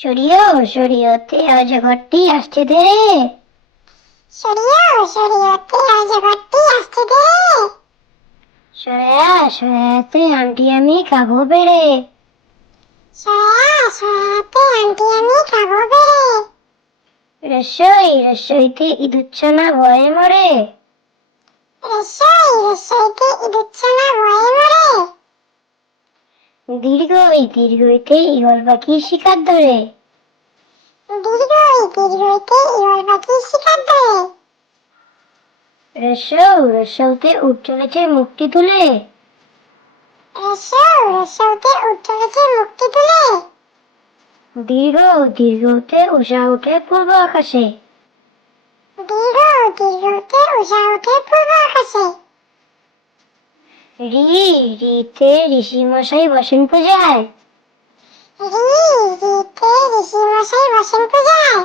সরিয়ে সরিয়েতে আজ ঘরটি আসছে দে রে। সরিয়েতে আজ ঘরটি আসছে দে। সরাতে আন্টি আমি খাবো বেড়ে। সরাতে আন্টি আমি খাবো বেড়ে। রসইতে ইঁদুচ্ছ না ভয়ে মরে। রসইতে ইঁদুচ্ছ না ভয়ে মরে। দীর্ঘইতে ইগল পাখি শিকার ধরে। দীর্ঘইতে ইগল পাখি শিকার ধরে। রসৌতে উঠ চলেছে মুক্তি তুলে। রসৌতে উঠ চলেছে মুক্তি তুলে। দীর্ঘতে উষা ওঠে পূর্ব আকাশে। দীর্ঘতে উষা ওঠে পূর্ব আকাশে। রিতে ঋষি মশাই বসেন পূজায়। রিতে ঋষি মশাই বসেন পূজায়।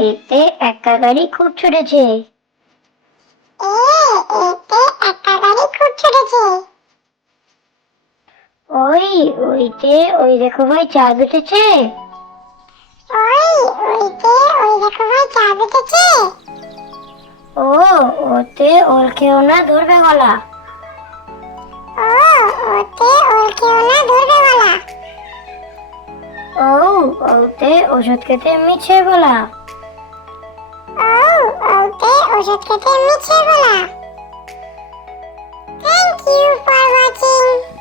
এতে একটা গাড়ি খুব ছুটেছে। এতে একটা গাড়ি খুব ছুটেছে। ওইতে ওই দেখো ভাই চাঁদ উঠেছে। ওইতে ওই দেখো ভাই চাঁদ উঠেছে। ওতে ওর কেউ না ধরবে গলা। ওতে ওর কেউ না ধরবে গলা। ওতে ওষুধ খেতে মিছে বলা। ওতে ওষুধ খেতে মিছে বলা। Thank you for watching.